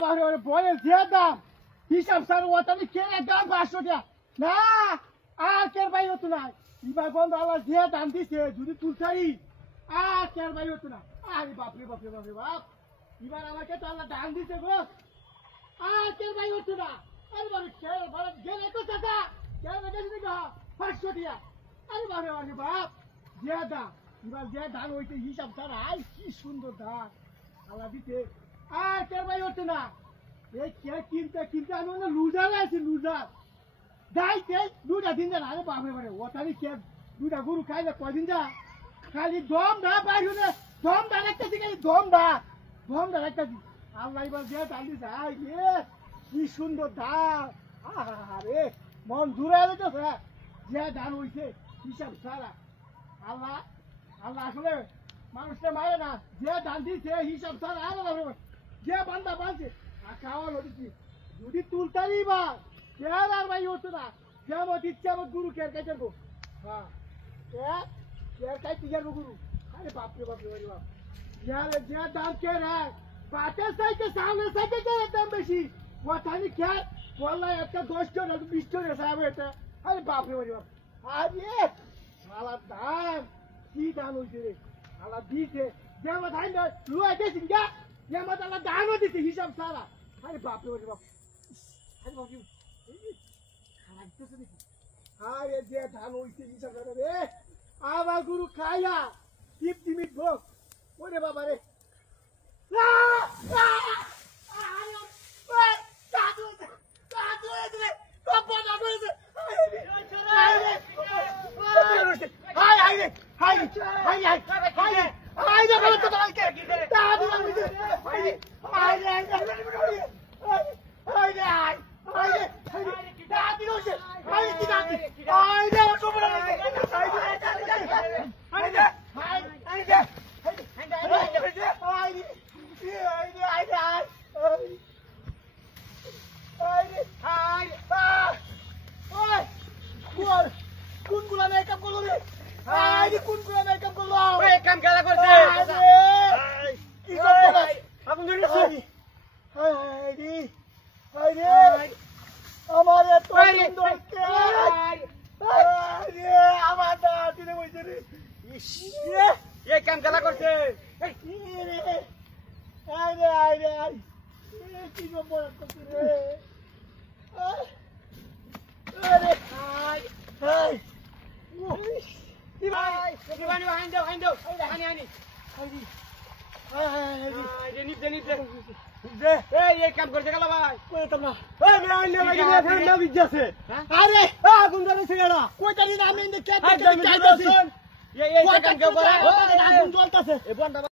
বলে যে দাম হিসাব স্যার ওটানি কেন দাম 500 টাকা না আর কের ভাই হতো না এবার বন্ধ আল্লাহ যে দাম দিছে যদি তুলছাই আর কের ভাই হতো না আরে বাপরে বাপরে বাপরে বাপ এবার আমাকে তো আল্লাহ দাম দিছে গো আর কের ভাই হতো না আরে বাপরে কের ভাড়া গেলে তো চাচা কেন বেশি দিবা 500 টাকা আরে বাপরে বাপরে বাপ যে দাম এবার যে ধান হইতে হিসাব স্যার আই কি সুন্দর ধান আল্লাহ দিতে আর কের ভাই হতো না এই কে কিনতে কিনতে আমি না লুজার আছে লুজার দাইতে দুটা দিন না আরে বাপরে বাপরে ওটারই কে দুটা গরু খাইলে কয়দিন যা খালি দম দা বাইরে না দম দা লাগতেছি খালি দম দা লাগতেছি আল্লাহ এবার যে ডালি যায় রে কি সুন্দর ধান আরে মন দূরে তো যে ধান হইছে হিসাব সারা আল্লাহ আল্লাহ আসলে মানুষটা মারে না যে ধান দিছে হিসাব সারা আরে বাপরে যে বান্দা বাঁধছে খাওয়ার হচ্ছে যদি তুলতারি বা কেয়ার আর ভাই হতো না যেমন ইচ্ছা আমার গুরু কেয়ার খাইতে যাবো হ্যাঁ কেয়ার খাইতে যাবো গুরু আরে বাপরে বাপরে বাপরে বাপ যে দাম কে রে পাটের সাইতে সামনের সাইতে দাম বেশি ওখানে খেয়ার বললো একটা 10 টাকা 20 টাকা সাহেব এটা আরে বাপরে বাপরে বাপ আরে শালার দাম কি দাম হয়েছে রে শালা দিছে যেমন ধান লুয়া দিয়েছি যা যেমন আল্লাহ দানও দিছে হিসাব সারা আরে বাপরে বাপরে বাপ আরে বাপরে আরে যে ধান হইছে হিসাব সারা রে আমার গুরু খাইয়া 50 মিনিট ভোগ ওরে বাবা রে কোনগুলা মেকআপ করলো রে আরে কোনগুলা মেকআপ করলো ওই কাম খেলা করছে কি করবে আপনি ধরেছেন আরে আরে আমার এত সুন্দর কে আরে আমার দাদিনে কইছে রে ইস এই কাম খেলা করছে আরে আরে আরে কি বড় করছে রে আরে high high Divan handle. Hani. Hey, ये काम करते क्या भाई? कोई तब ना. Hey, मैं आने लगा ये फिर ना बिक जाते. अरे, तुम जाने से गया. कोई तरी नाम नहीं क्या? ये काम क्या बोला? तुम चलता से.